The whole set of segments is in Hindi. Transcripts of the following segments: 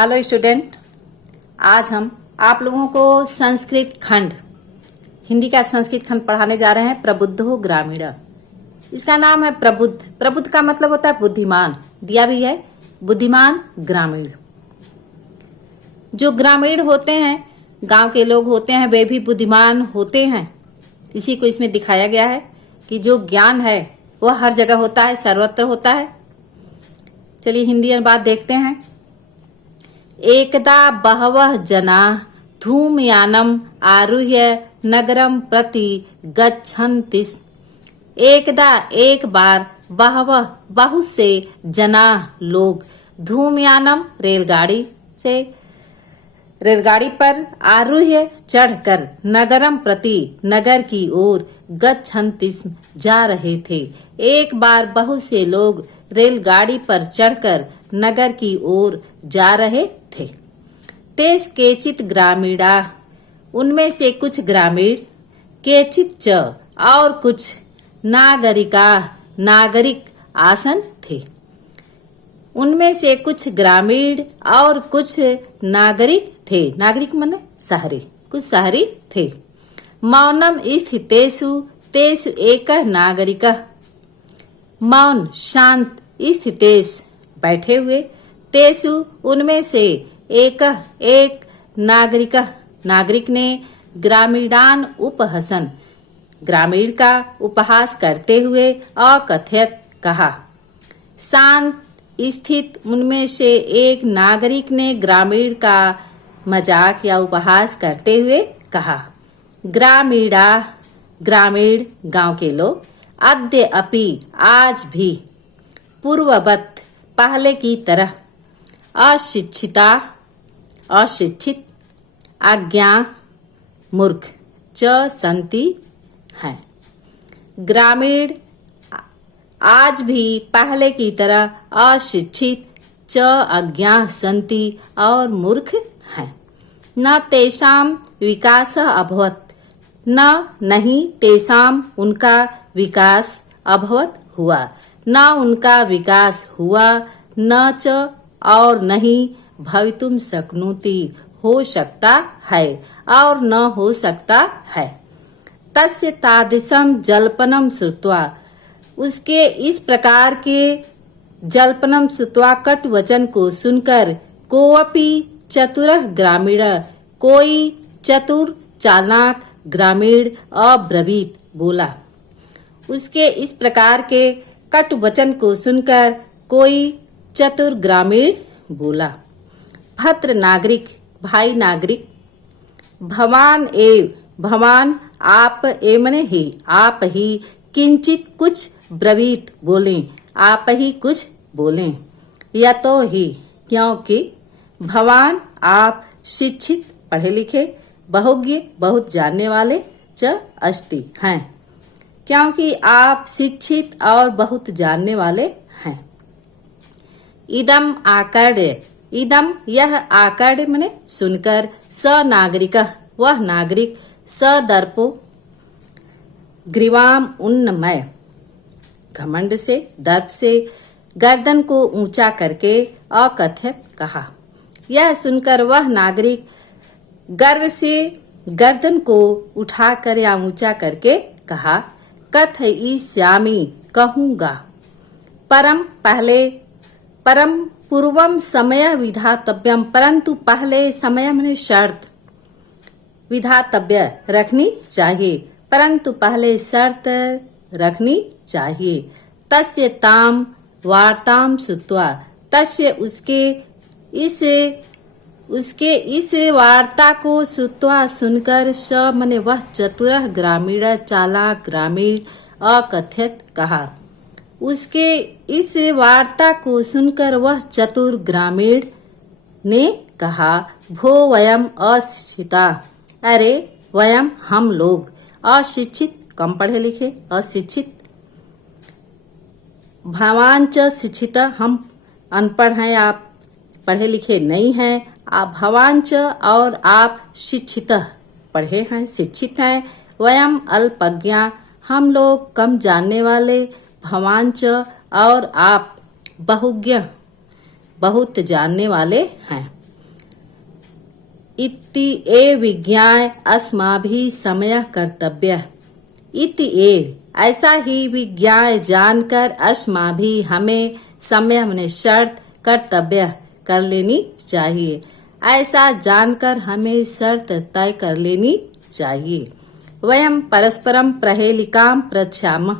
हेलो स्टूडेंट, आज हम आप लोगों को संस्कृत खंड हिंदी का संस्कृत खंड पढ़ाने जा रहे हैं। प्रबुद्धो ग्रामीण, इसका नाम है प्रबुद्ध। प्रबुद्ध का मतलब होता है बुद्धिमान, दिया भी है बुद्धिमान ग्रामीण। जो ग्रामीण होते हैं, गांव के लोग होते हैं, वे भी बुद्धिमान होते हैं। इसी को इसमें दिखाया गया है कि जो ज्ञान है वह हर जगह होता है, सर्वत्र होता है। चलिए हिंदी अनुवाद देखते हैं। एकदा बहवः जना धूमयानम आरुह्य नगरम प्रति गच्छन्ति। एकदा एक बार बहवः बहुत से जना लोग धूमयानम रेलगाड़ी पर आरुह्य चढ़कर नगरम प्रति नगर की ओर गच्छन्ति जा रहे थे। एक बार बहुत से लोग रेलगाड़ी पर चढ़कर नगर की ओर जा रहे थे। तेस केचित ग्रामीणा, उनमें से कुछ ग्रामीण, केचित च और कुछ नागरिक आसन थे। उनमें से कुछ ग्रामीण और कुछ नागरिक थे। नागरिक माने शहरी, कुछ शहरी थे। मौनम स्थितेषु तेषु एकः नागरिकः, मौन शांत स्थितेश बैठे हुए, तेषु उनमें से एक नागरिक ने ग्रामीणान उपहसन, ग्रामीण का उपहास करते हुए अकथयत कहा। शांत स्थित उनमें से एक नागरिक ने ग्रामीण का मजाक या उपहास करते हुए कहा। ग्रामीण गांव के लोग, अद्य अपि आज भी, पूर्ववत पहले की तरह, अशिक्षित, अज्ञा मूर्ख च संति हैं। ग्रामीण आज भी पहले की तरह अशिक्षित च अज्ञा संति और मूर्ख हैं। न तेषाम विकास अभवत, नहीं तेषाम उनका विकास अभवत हुआ, न उनका विकास हुआ, न च और नहीं भवितुम शक्नोति हो सकता है और न हो सकता है। तस्य तादृशम जल्पनम श्रुत्वा, उसके इस प्रकार के जल्पनम श्रुत्वा कटु वचन को सुनकर, कोऽपि चतुरः ग्रामीण, कोई चतुर चालाक ग्रामीण अब्रवीत बोला। उसके इस प्रकार के कटु वचन को सुनकर कोई चतुर ग्रामीण बोला। भद्र नागरिक, भाई नागरिक, भवान आप एमने ही, आप ही, किंचित कुछ ब्रवीत बोले, आप ही कुछ बोले। यतो ही क्योंकि, भवान आप, शिक्षित पढ़े लिखे, बहुज्ञ बहुत जानने वाले, च अस्ति हैं, क्योंकि आप शिक्षित और बहुत जानने वाले हैं। इदम आकर्ण्य, इदम यह आकर्ण्य माने सुनकर, स नागरिक वह नागरिक, स दर्पो ग्रीवाम उन्नमय, घमंड से, दर्प से गर्दन को ऊंचा करके अकथयत कहा। यह सुनकर वह नागरिक गर्व से गर्दन को उठाकर या ऊंचा करके कहा। कथयिष्यामि कहूंगा, परम पूर्वम समय विधातव्यम, परंतु पहले समय माने शर्त, विधातव्य रखनी चाहिए, परंतु पहले शर्त रखनी चाहिए। तस्य ताम वार्ताम श्रुत्वा, तस्य उसके इस वार्ता को श्रुत्वा सुनकर, स माने वह चतुर ग्रामीण चालाक ग्रामीण अकथयत कहा। उसके इस वार्ता को सुनकर वह चतुर ग्रामीण ने कहा। भो वयम अशिक्षिता, अरे वयम हम लोग, अशिक्षित कम पढ़े लिखे, अशिक्षित, भवान च शिक्षित हम अनपढ़ हैं, आप पढ़े लिखे नहीं हैं। आप भवान च और आप शिक्षित पढ़े हैं, शिक्षित हैं। वयम अल्पज्ञा हम लोग कम जानने वाले, भवान च और आप बहुज्ञ बहुत जानने वाले हैं। इति एव विज्ञाय अस्माभिः समयः कर्तव्यः। इति एव ऐसा ही विज्ञाय जानकर अस्माभिः हमें समय माने शर्त कर्तव्य कर लेनी चाहिए। ऐसा जानकर हमें शर्त तय कर लेनी चाहिए। वयम परस्परम प्रहेलिकाम पृच्छामः।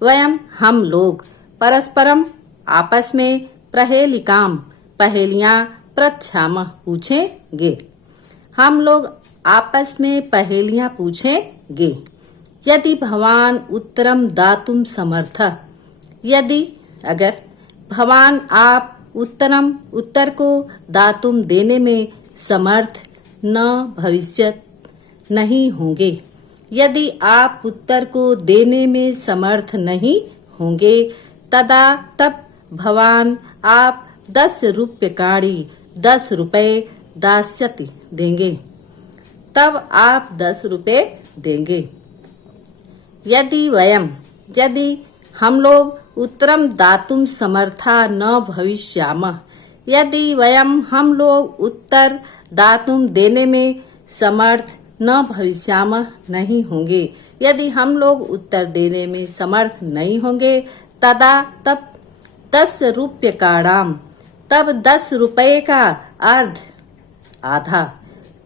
वयम हम लोग परस्परम आपस में प्रहेलिकाम पहेलियां पृच्छामः पूछेंगे। हम लोग आपस में पहेलियां पूछेंगे। यदि भवान उत्तरम दातुम समर्थः। यदि अगर भवान आप उत्तर को दातुम देने में समर्थ न भविष्यत नहीं होंगे। यदि आप उत्तर को देने में समर्थ नहीं होंगे तदा तब भवान आप 10 रुपयकाणि 10 रुपए दास्यति देंगे। तब आप 10 रुपए देंगे। यदि हम लोग उत्तरम दातुम समर्था न भविष्यामः। यदि हम लोग उत्तर दातुम देने में समर्थ न भविष्यामः नहीं होंगे। यदि हम लोग उत्तर देने में समर्थ नहीं होंगे तदा तब 10 रुपयकाणाम तब 10 रुपये का अर्ध आधा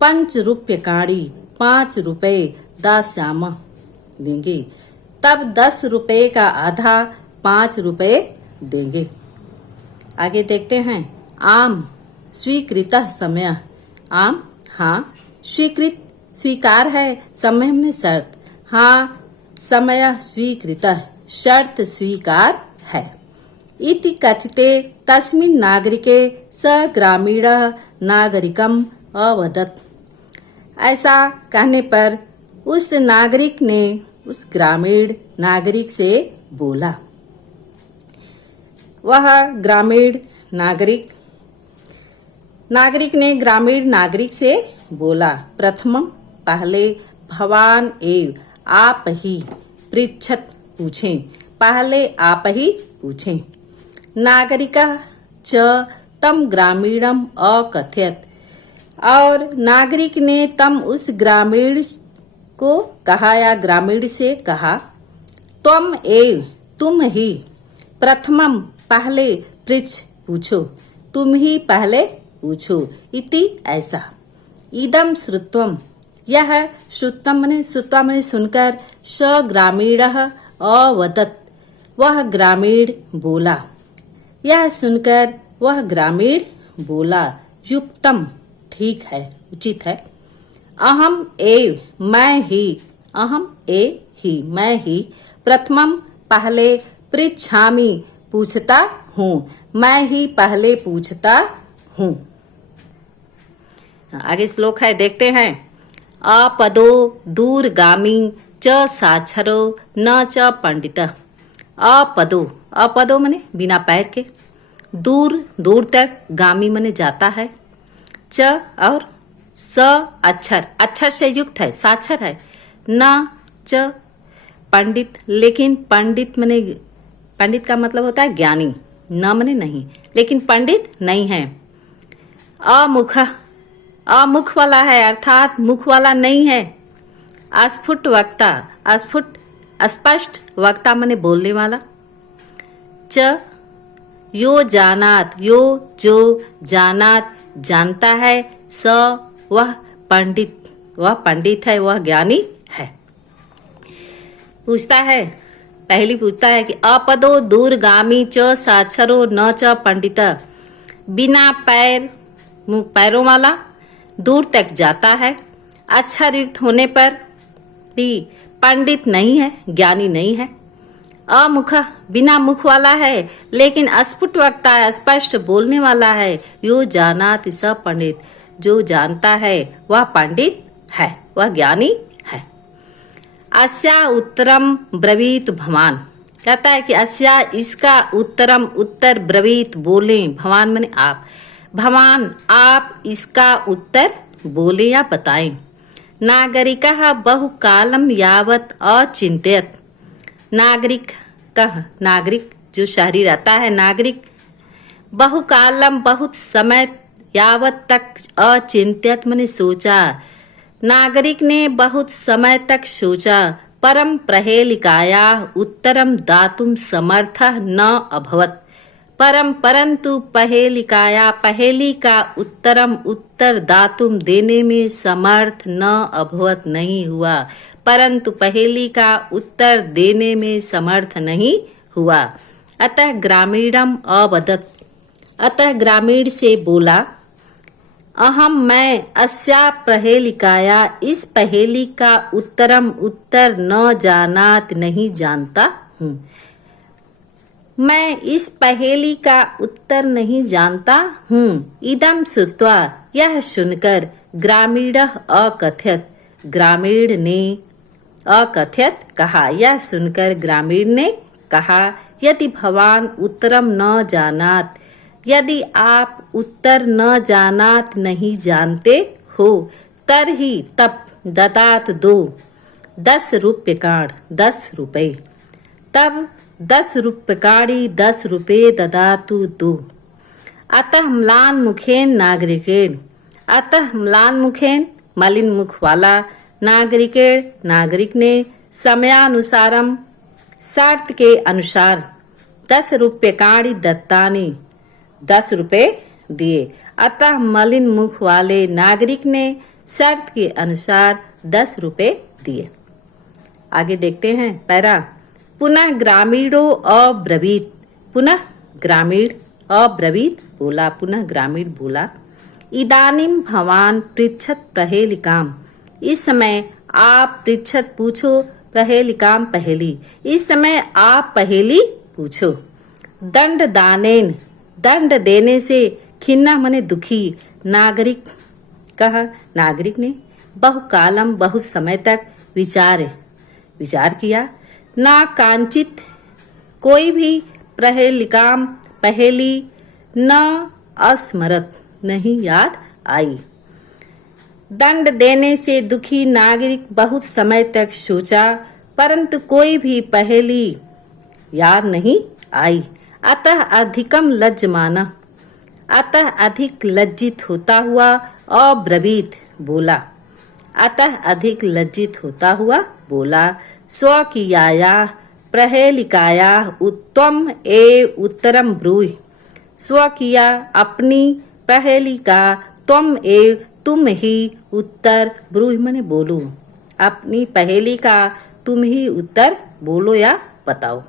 5 रुपयकाणि 5 रुपए दास्यामः देंगे। तब 10 रुपए का आधा 5 रुपए देंगे। आगे देखते हैं। आम स्वीकृतः समय। आम हाँ, स्वीकृत स्वीकार है, समय में शर्त। हाँ, समय स्वीकृतः शर्त स्वीकार है। इति कथिते तस्मिन् नागरिके स ग्रामीणः नागरिकम् अवदत्। ऐसा कहने पर उस नागरिक ने उस ग्रामीण नागरिक से बोला। वह ग्रामीण नागरिक ने ग्रामीण नागरिक से बोला। प्रथमम पहले भवान एव आप ही पृच्छत पूछें। पहले आप ही पूछें। नागरिकः च तम ग्रामीणम अकथयत। और नागरिक ने तम उस ग्रामीण को कहा या ग्रामीण से कहा। त्वम एव तुम ही प्रथमम पहले पृच्छ पूछो। तुम ही पहले पूछो। इति ऐसा। इदम श्रुत्वम यह श्रुत्वम मने सुनकर स ग्रामीणः अवदत् वह ग्रामीण बोला। यह सुनकर वह ग्रामीण बोला। युक्तम ठीक है, उचित है। अहम एव मैं ही प्रथमम पहले पृच्छामि पूछता हूँ। मैं ही पहले पूछता हूँ। आगे श्लोक है, देखते हैं। अपदो दूरगामी च साक्षरो न च पंडितः। अपदो मने बिना पैर के, दूर तक, गामी मने जाता है, च और स अक्षर से युक्त है, साक्षर है, न च पंडित। लेकिन पंडित का मतलब होता है ज्ञानी, न मने नहीं, लेकिन पंडित नहीं है। अमुख वाला है, अर्थात मुख वाला नहीं है। अस्फुट वक्ता, स्पष्ट वक्ता मने बोलने वाला। च यो जानात, यो जो जानात जानता है, स वह पंडित है, वह ज्ञानी है। पूछता है, पहली पूछता है कि अपदो दूरगामी च साक्षरो न च पंडित। बिना पैरों वाला, दूर तक जाता है, अक्षर युक्त होने पर भी पंडित नहीं है, ज्ञानी नहीं है। अमुख बिना मुख वाला है, लेकिन अस्फुट वक्ता है, स्पष्ट बोलने वाला है। यो जानाति स पंडित, जो जानता है वह पंडित है, वह ज्ञानी है। अस्या उत्तरम ब्रवीत भवान। कहता है कि अस्या इसका उत्तर ब्रवीत बोलें। भवान माने आप। भवान आप इसका उत्तर बोले या बताएं। नागरिकः बहुकालम यावत अचिंत्यत। नागरिक जो शहरी रहता है, नागरिक बहुकालम बहुत समय यावत तक अचिंत्यत मैंने सोचा। नागरिक ने बहुत समय तक सोचा। परम प्रहेलिकाया उत्तरम दातुम समर्थः न अभवत। परंतु पहेलिकाया पहेली का उत्तर दातुम देने में समर्थ न अभवत नहीं हुआ। परंतु पहेली का उत्तर देने में समर्थ नहीं हुआ। अतः ग्रामीणम अवदत्। अतः ग्रामीण से बोला, अहम मैं अस्या पहेलिकाया इस पहेली का उत्तर न जानात नहीं जानता हूँ। मैं इस पहेली का उत्तर नहीं जानता हूँ। इदम श्रुत्वा यह सुनकर ग्रामीणः अकथयत। ग्रामीण ने अकथयत कहा। यह सुनकर ग्रामीण ने कहा, यदि भवान उत्तरम न जानात, यदि आप उत्तर न जानात नहीं जानते हो, तरहि तब ददात दो 10 रुप्यकाण 10 रुपए। तब 10 रुप्यकाणि 10 रुपये ददातु दो। अतः म्लान मुखेन नागरिकेण। अतः म्लान मुखेन मलिन मुख वाला नागरिकेण नागरिक ने समयानुसारम शर्त के अनुसार 10 रुप्यकाणि दत्तानि 10 रुपए दिए। अतः मलिन मुख वाले नागरिक ने शर्त के अनुसार 10 रुपए दिए। आगे देखते हैं पैरा। पुनः ग्रामीणो अब्रवीत। पुनः ग्रामीण अब्रवीत बोला। पुनः ग्रामीण बोला, इदानीम भवान पृच्छत पहेलिकाम। इस समय आप पृच्छत पूछो पहेलिकाम पहेली। इस समय आप पहेली पूछो। दंड दानेन दंड देने से खिन्ना मने दुखी नागरिक कहा। नागरिक ने बहुकालम बहुत समय तक विचार किया। ना कांचित कोई भी पहेलिकाम पहेली न अस्मरत नहीं याद आई। दंड देने से दुखी नागरिक बहुत समय तक सोचा, परंतु कोई भी पहेली याद नहीं आई। अतः अधिकम लज्जमाना। अतः अधिक लज्जित होता हुआ अब्रवीत बोला। अतः अधिक लज्जित होता हुआ बोला, स्वकीयाया पहेलिकाया उत्तम एव उत्तरम ब्रूहि। स्वकीया अपनी पहेली का तुम एव तुम ही उत्तर ब्रूहि मने बोलो। अपनी पहेली का तुम ही उत्तर बोलो या बताओ।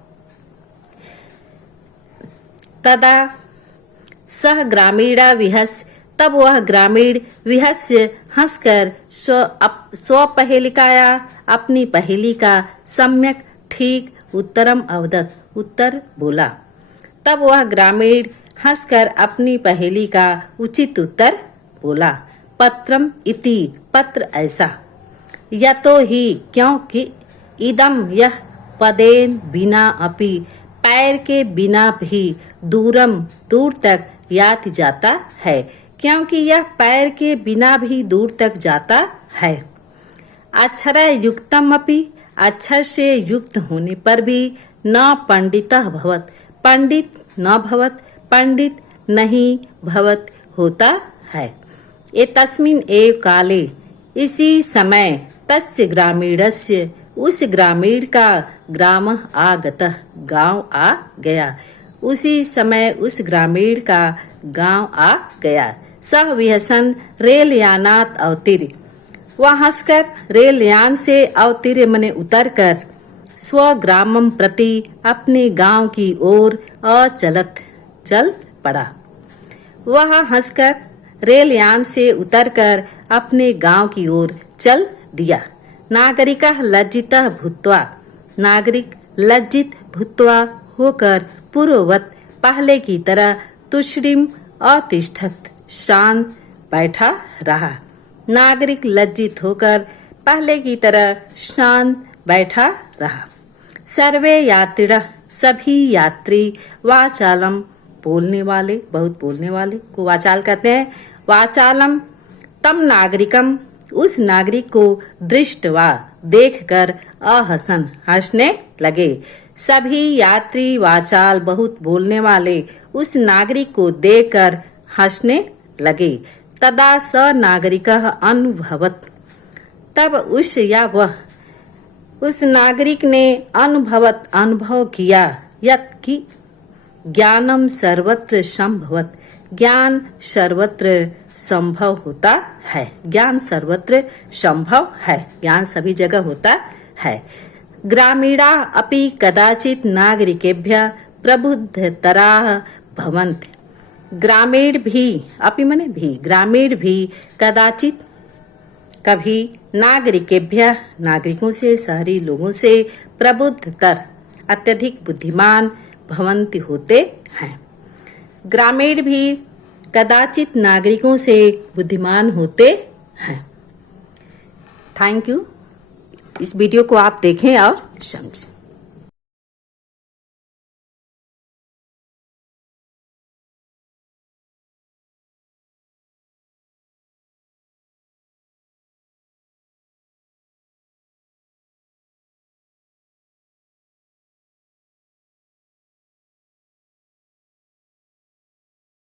तदा सह ग्रामीणा विहस्य। तब वह ग्रामीण विहस्य हंसकर स्वपहेलिकाया अपनी पहेली का सम्यक ठीक उत्तरम अवदत उत्तर बोला। तब वह ग्रामीण हंसकर अपनी पहेली का उचित उत्तर बोला। पत्रम इति पत्र ऐसा। यतो ही क्योंकि इदम यह पदेन बिना अपि पैर के बिना भी दूर तक यात जाता है। क्योंकि यह पैर के बिना भी दूर तक जाता है। अक्षर युक्तम अपि अक्षर से युक्त होने पर भी न पंडितः भवत पंडित न भवत पंडित नहीं भवत होता है। एतस्मिन् एव काले इसी समय तस्य ग्रामीणस्य उस ग्रामीण का ग्राम आगतः गांव आ गया। उसी समय उस ग्रामीण का गांव आ गया। सह विहसन रेल यानात अवतीर्य। वह हंसकर रेल यान से अवतीर्य मने उतरकर स्वग्रामम प्रति अपने गांव की ओर अचलत चल पड़ा। वह हंसकर रेल यान से उतरकर अपने गांव की ओर चल दिया। नागरिकः लज्जितः भूत्वा। नागरिक लज्जित भूत्वा होकर पूर्ववत पहले की तरह तुष्णीम अतिष्ठत शांत बैठा रहा। नागरिक लज्जित होकर पहले की तरह शांत बैठा रहा। सर्वे यात्रिणः सभी यात्री वाचालम बोलने वाले बहुत बोलने वाले को वाचाल कहते हैं। वाचालम तम नागरिकम उस नागरिक को दृष्टवा देखकर अहसन हंसने लगे। सभी यात्री वाचाल बहुत बोलने वाले उस नागरिक को देखकर हंसने लगे। तदा स नागरिकः अनुभवत्, तब उस या वह उस नागरिक ने अनुभव किया, यत् कि ज्ञानम सर्वत्र संभवत, ज्ञान सर्वत्र संभव होता है। ज्ञान सर्वत्र संभव है, ज्ञान सभी जगह होता है। ग्रामीणा अपि कदाचित नागरिकेभ्यः प्रबुद्धतराः भवन्ति। ग्रामीण भी, अपि माने भी, ग्रामीण भी कदाचित कभी नागरिकेभ्यः नागरिकों से, शहरी लोगों से, प्रबुद्धतर अत्यधिक बुद्धिमान भवन्ति होते हैं। ग्रामीण भी कदाचित नागरिकों से बुद्धिमान होते हैं। Thank you. इस वीडियो को आप देखें और समझें।